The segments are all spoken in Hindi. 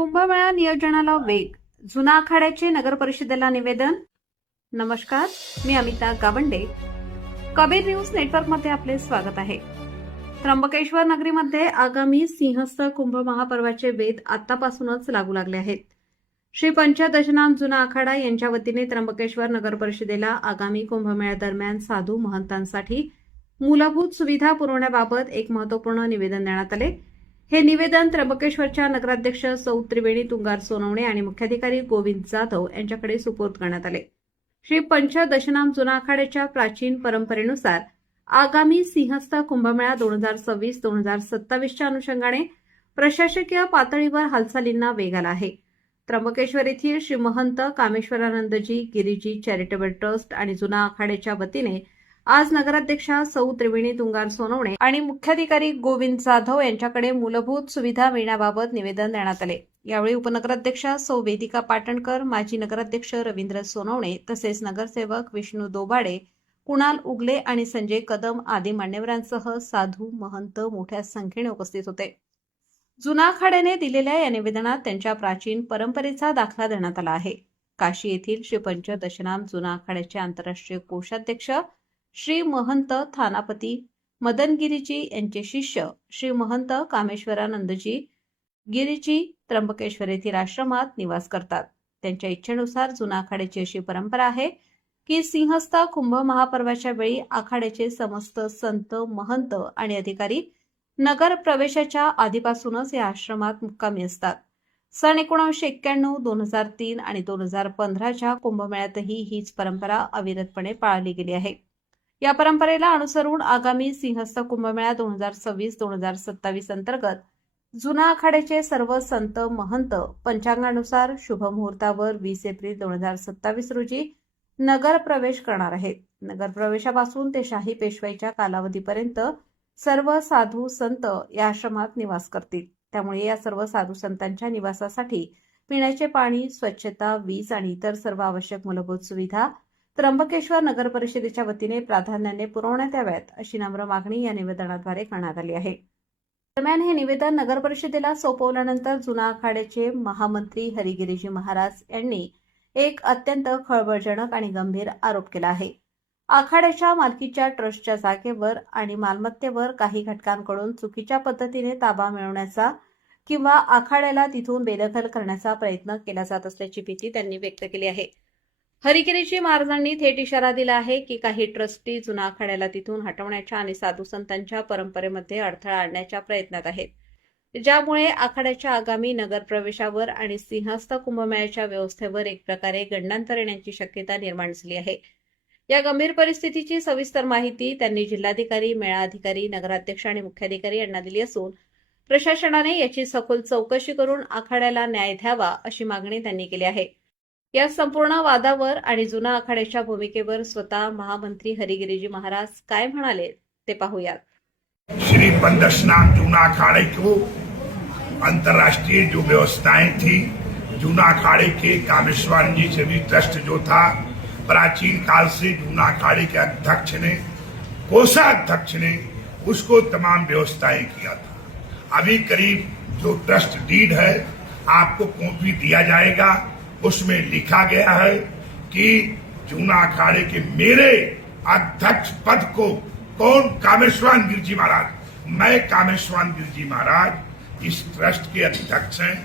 कुंभमेळा नियोजनाला वेग, जुना आखाड्याचे नगर परिषदेला निवेदन. नमस्कार, मी अमिता गावंडे. कबीर न्यूज नेटवर्कमध्ये आपले स्वागत आहे. त्र्यंबकेश्वर नगरीमध्ये आगामी सिंहस्थ कुंभ महापर्वाचे वेध आतापासूनच लागू लागले आहेत. श्री पंचदशनाम जुना आखाडा यांच्या वतीने त्र्यंबकेश्वर नगर परिषदेला आगामी कुंभमेळ्यादरम्यान साधू महंतांसाठी मूलभूत सुविधा पुरवण्याबाबत एक महत्त्वपूर्ण निवेदन देण्यात आले. हे निवेदन त्र्यंबकेश्वरच्या नगराध्यक्ष सौ त्रिवेणी तुंगार सोनवणे आणि मुख्याधिकारी गोविंद जाधव यांच्याकडे सुपूर्द करण्यात आले. श्री पंचदशनाम जुना आखाड्याच्या प्राचीन परंपरेनुसार आगामी सिंहस्थ कुंभमेळा 2026-2027च्या अनुषंगाने प्रशासकीय पातळीवर हालचालींना वेग आला आहे. त्र्यंबकेश्वर येथील श्री महंत कामेश्वरानंदजी गिरीजी चॅरिटेबल ट्रस्ट आणि जुना आखाड्याच्या वतीने आज नगराध्यक्षा सौ त्रिवेणी तुंगार सोनवणे आणि मुख्याधिकारी गोविंद जाधव यांच्याकडे मूलभूत सुविधा मिळण्याबाबत निवेदन देण्यात आले. यावेळी उपनगराध्यक्षा सौ वेदिका पाटणकर, माजी नगराध्यक्ष रवींद्र सोनवणे तसेच नगरसेवक विष्णू दोबाडे, कुणाल उगले आणि संजय कदम आदी मान्यवरांसह साधू महंत मोठ्या संख्येने उपस्थित होते. जुना आखाड्याने दिलेल्या या निवेदनात त्यांच्या प्राचीन परंपरेचा दाखला देण्यात आला आहे. काशी येथील श्री पंचदशनाम जुना आखाड्याचे आंतरराष्ट्रीय कोषाध्यक्ष श्री महंत थानापती मदनगिरीजी यांचे शिष्य श्री महंत कामेश्वरानंदजी गिरीजी त्र्यंबकेश्वर येथील आश्रमात निवास करतात. त्यांच्या इच्छेनुसार जुना आखाड्याची अशी परंपरा आहे की सिंहस्थ कुंभ महापर्वाच्या वेळी आखाड्याचे समस्त संत, महंत आणि अधिकारी नगर प्रवेशाच्या आधीपासूनच या आश्रमात मुक्कामी असतात. सन 1991, 2003 आणि 2015च्या कुंभमेळ्यातही हीच परंपरा अविरतपणे पाळली गेली आहे. या परंपरेला अनुसरून आगामी सिंहस्थ कुंभमेळा 2026-2027 अंतर्गत जुना आखाड्याचे सर्व संत, महंत पंचांगानुसार शुभ मुहूर्तावर 20 एप्रिल 2027 रोजी नगर प्रवेश करणार आहेत. नगर प्रवेशापासून ते शाही पेशवाईच्या कालावधीपर्यंत सर्व साधू संत या आश्रमात निवास करतील. त्यामुळे या सर्व साधू संतांच्या निवासासाठी पिण्याचे पाणी, स्वच्छता, वीज आणि इतर सर्व आवश्यक मूलभूत सुविधा त्र्यंबकेश्वर नगर परिषदेच्या वतीने प्राधान्याने पुरवण्यात याव्यात, अशी नम्र मागणी या निवेदनाद्वारे करण्यात आली आहे. दरम्यान हे निवेदन नगर परिषदेला सोपवल्यानंतर जुना आखाड्याचे महामंत्री हरिगिरीजी महाराज यांनी एक अत्यंत खळबळजनक आणि गंभीर आरोप केला आहे. आखाड्याच्या मालकीच्या ट्रस्टच्या जागेवर आणि मालमत्तेवर काही घटकांकडून चुकीच्या पद्धतीने ताबा मिळवण्याचा किंवा आखाड्याला तिथून बेदखल करण्याचा प्रयत्न केला जात असल्याची भीती त्यांनी व्यक्त केली आहे. हरिगिरीजी महाराजांनी थेट इशारा दिला आहे की काही ट्रस्टी जुना आखाड्याला तिथून हटवण्याच्या आणि साधू संतांच्या परंपरेमध्ये अडथळा आणण्याच्या प्रयत्नात आहेत, ज्यामुळे आखाड्याच्या आगामी नगर प्रवेशावर आणि सिंहस्थ कुंभमेळ्याच्या व्यवस्थेवर एक प्रकारे गंडांतर येण्याची शक्यता निर्माण झाली आहे. या गंभीर परिस्थितीची सविस्तर माहिती त्यांनी जिल्हाधिकारी, मेळा अधिकारी, नगराध्यक्ष आणि मुख्याधिकारी यांना दिली असून प्रशासनाने याची सखोल चौकशी करून आखाड्याला न्याय द्यावा, अशी मागणी त्यांनी केली आहे. या संपूर्ण वादावर आणि जुना आखाड्याच्या भूमिकेवर स्वतः महामंत्री हरिगिरीजी महाराज काय म्हणाले ते पाहूयात. श्री पंचदशनाम जूना अखाड़े को अंतर्राष्ट्रीय जो व्यवस्थाएं थी, जूना अखाड़े के कामेश्वर जी से भी ट्रस्ट जो था, प्राचीन काल से जूना अखाड़े के अध्यक्ष ने, कोषाध्यक्ष ने उसको तमाम व्यवस्थाएं किया था. अभी करीब जो ट्रस्ट डीड है आपको कॉपी दिया जाएगा, उसमें लिखा गया है कि जूना अखाड़े के मेरे अध्यक्ष पद को कौन, कामेश्वर गिरिजी महाराज, मैं कामेश्वर गिरिजी महाराज इस ट्रस्ट के अध्यक्ष हैं.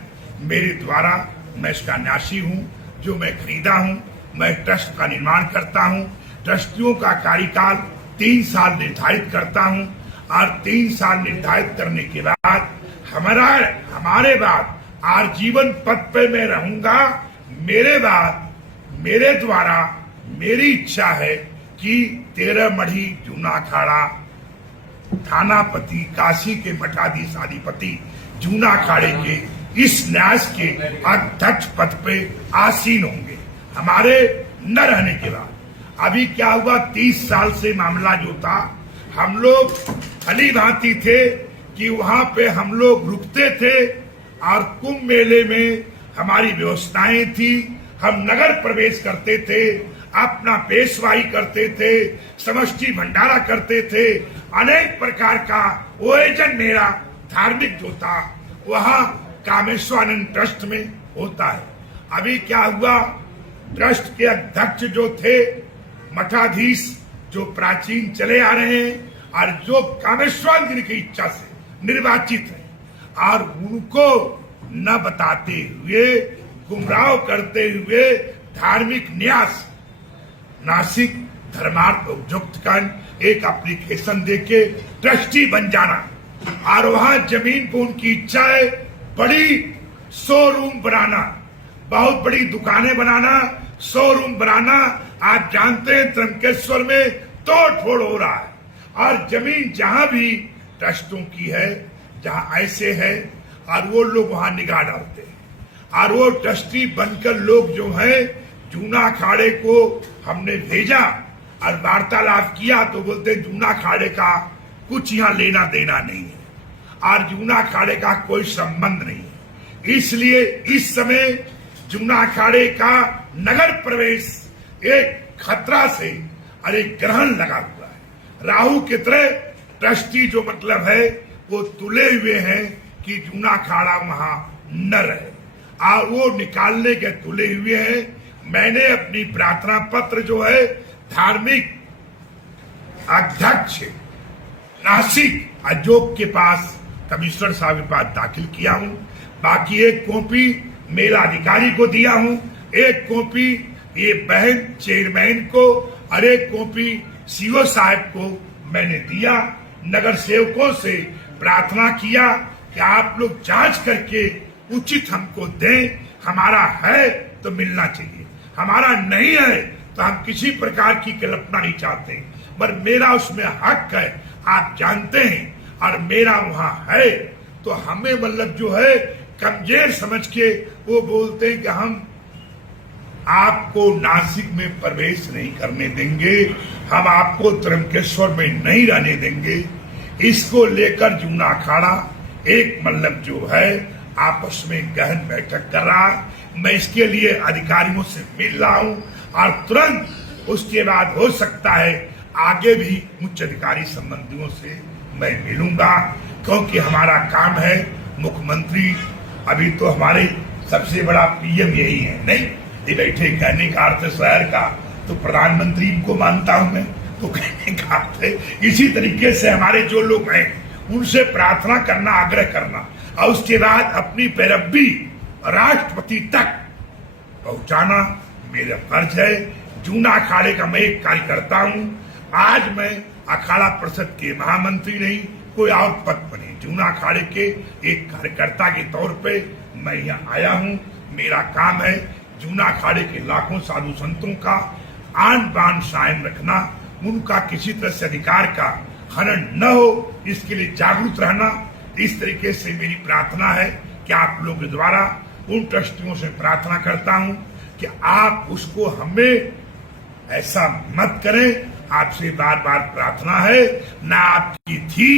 मेरे द्वारा मैं इसका न्यासी हूं, जो मैं खरीदा हूं. मैं ट्रस्ट का निर्माण करता हूं. ट्रस्टियों का कार्यकाल 3 साल निर्धारित करता हूं और 3 साल निर्धारित करने के बाद हमारे बाद आजीवन पद पे मैं रहूंगा. मेरे बाद मेरे द्वारा मेरी इच्छा है कि 13 मढ़ी जूना अखाड़ा थानापति, काशी के मठाधीश अधिपति जूना अखाड़े के इस न्यास के अध्यक्ष पद पे आसीन होंगे हमारे न रहने के बाद. अभी क्या हुआ, 30 साल से मामला जो था, हम लोग भली भांति थे कि वहां पे हम लोग रुकते थे और कुंभ मेले में हमारी व्यवस्थाएं थी. हम नगर प्रवेश करते थे, अपना पेशवाई करते थे, समष्टि भंडारा करते थे, अनेक प्रकार का आयोजन मेरा धार्मिक जो था वहां कामेश्वरानंद ट्रस्ट में होता है। अभी क्या हुआ, ट्रस्ट के अध्यक्ष जो थे मठाधीश जो प्राचीन चले आ रहे हैं और जो कामेश्वर गिरी की इच्छा से निर्वाचित है और उनको न बताते हुए गुमराह करते हुए धार्मिक न्यास नासिक धर्मार्थ उपयुक्तकांड एक एप्लीकेशन देके ट्रस्टी बन जाना और वहां जमीन पर उनकी इच्छा है बड़ी शोरूम बनाना, बहुत बड़ी दुकानें बनाना, शोरूम बनाना। आप जानते हैं त्र्यंबकेश्वर में तोड़ फोड़ हो रहा है और जमीन जहां भी ट्रस्टों की है जहां ऐसे है और वो लोग वहां निगाह डालते हैं और वो ट्रस्टी बनकर लोग जो है जूना अखाड़े को हमने भेजा और वार्तालाप किया तो बोलते जूना अखाड़े का कुछ यहाँ लेना देना नहीं है और जूना अखाड़े का कोई संबंध नहीं है। इसलिए इस समय जूना अखाड़े का नगर प्रवेश एक खतरा से और एक ग्रहण लगा हुआ है। राहु की तरह ट्रस्टी जो मतलब है वो तुले हुए हैं कि जूना अखाड़ा वहां न रहे और वो निकालने के तुले हुए हैं। मैंने अपनी प्रार्थना पत्र जो है धार्मिक अध्यक्ष नासिक अजोग के पास कमिश्नर साहब के पास दाखिल किया हूं। बाकी एक कॉपी मेला अधिकारी को दिया हूं, एक कॉपी ये बहन चेयरमैन को और एक कॉपी सीओ साहब को मैंने दिया। नगर सेवकों से प्रार्थना किया कि आप लोग जांच करके उचित हमको दें। हमारा है तो मिलना चाहिए, हमारा नहीं है तो हम किसी प्रकार की कल्पना नहीं चाहते, पर मेरा उसमें हक है आप जानते हैं और मेरा वहां है तो हमें मतलब जो है कमजोर समझ के वो बोलते हैं कि हम आपको नासिक में प्रवेश नहीं करने देंगे, हम आपको त्र्यंबकेश्वर में नहीं रहने देंगे। इसको लेकर जूना अखाड़ा एक मतलब जो है आपस में गहन बैठक कर रहा है। मैं इसके लिए अधिकारियों से मिल रहा हूं और तुरंत उसके बाद हो सकता है आगे भी उच्च अधिकारी संबंधियों से मैं मिलूंगा, क्योंकि हमारा काम है। मुख्यमंत्री अभी तो हमारे सबसे बड़ा पीएम यही है, नहीं ये बैठे कहने का अर्थ शहर का तो प्रधानमंत्री को मानता हूं मैं, तो कहने का अर्थ है इसी तरीके से हमारे जो लोग हैं उनसे प्रार्थना करना, आग्रह करना और उसके बाद अपनी पैरवी राष्ट्रपति तक पहुंचाना मेरा फर्ज है। जूना अखाड़े का मैं एक कार्यकर्ता हूं। आज मैं अखाड़ा परिषद के महामंत्री नहीं, कोई और पद पर नहीं, जूना अखाड़े के एक कार्यकर्ता के तौर पे मैं यहाँ आया हूँ। मेरा काम है जूना अखाड़े के लाखों साधु संतों का आन बान कायम रखना, उनका किसी तरह से अधिकार का हनन न हो, इसके लिए जागरूक रहना। इस तरीके से मेरी प्रार्थना है कि आप लोगों के द्वारा उन ट्रस्टियों से प्रार्थना करता हूं कि आप उसको हमें ऐसा मत करें। आपसे बार बार प्रार्थना है, ना आपकी थी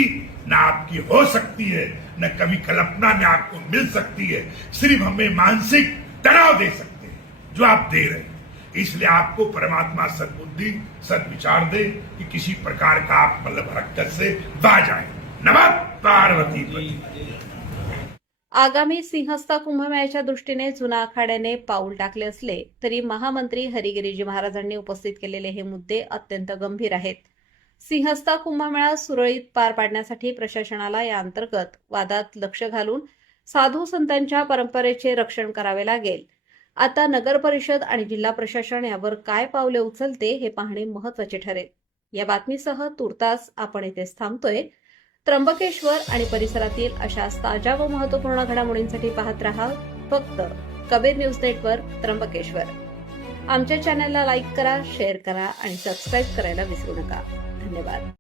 ना आपकी हो सकती है, न कभी कल्पना में आपको मिल सकती है, सिर्फ हमें मानसिक तनाव दे सकते हैं जो आप दे रहे हैं। इसलिए आपको परमात्मा सद्बुद्धि सद्विचार दे कि किसी प्रकार का आप मतलब हरकत से बाज आए। नमः पार्वती पती। आगामी सिंहस्थ कुंभमेळ्याच्या दृष्टीने जुना आखाड्याने पाऊल टाकले असले तरी महामंत्री हरिगिरीजी महाराजांनी उपस्थित केलेले हे मुद्दे अत्यंत गंभीर आहेत। सिंहस्थ कुंभमेळा सुरळीत पार पाडण्यासाठी प्रशासनाला या अंतर्गत वादात लक्ष घालून साधू संतांच्या परंपरेचे रक्षण करावे लागेल। आता नगर परिषद आणि जिल्हा प्रशासन यावर काय पावले उचलते हे पाहणे महत्त्वाचे ठरेल। या बातमीसह तुर्तास आपण इथेच थांबतोय। त्र्यंबकेश्वर आणि परिसरातील अशाच ताज्या व महत्त्वपूर्ण घडामोडींसाठी पाहत रहा फक्त कबीर न्यूज नेटवर्क त्र्यंबकेश्वर। आमच्या चॅनलला लाईक करा, शेअर करा आणि सबस्क्राईब करायला विसरू नका। धन्यवाद।